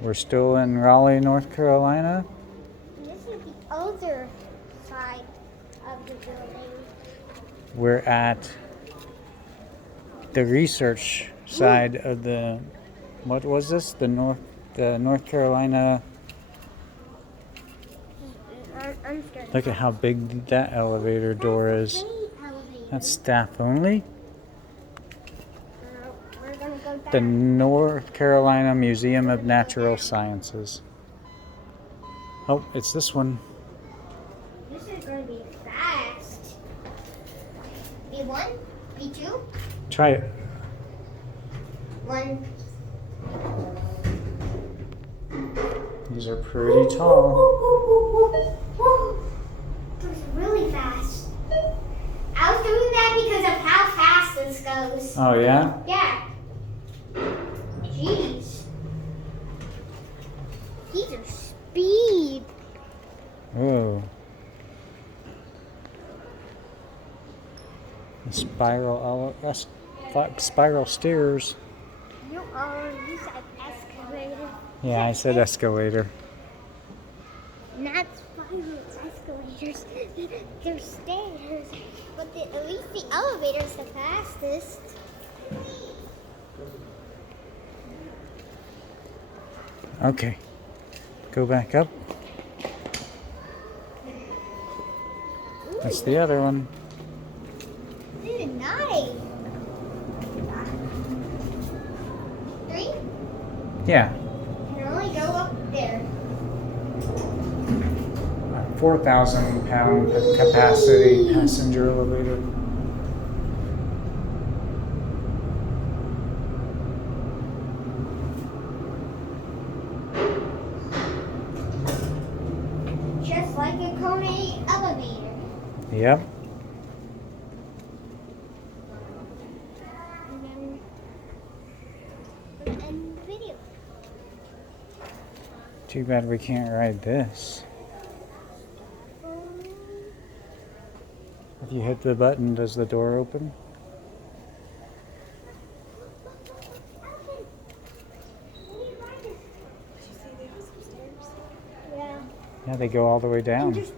We're still in Raleigh, North Carolina. This is the other side of the building. We're at the research side of the, what was this? The North Carolina. I'm scared. Look at how big that elevator door is. That's staff only. We're gonna go back. The North Carolina Museum of Natural Sciences. Oh, it's this one. This is gonna be fast. B1? B2? Try it. 1. These are pretty tall. That was really fast. I was doing that because of how fast this goes. Oh, yeah? Yeah. Jeez. These are speed. Oh. The spiral stairs. You said escalator. Yeah, I said escalator. Not spirals, escalators. They're stairs. But at least the elevator's the fastest. Okay. Go back up. That's the other one. This is nice. 3? Yeah. Can only go up there. 4,000 pound capacity passenger elevator. Just like a Kone elevator. Yep. And then we're gonna end the video. Too bad we can't ride this. If you hit the button, does the door open? Yeah. Yeah, they go all the way down. And there's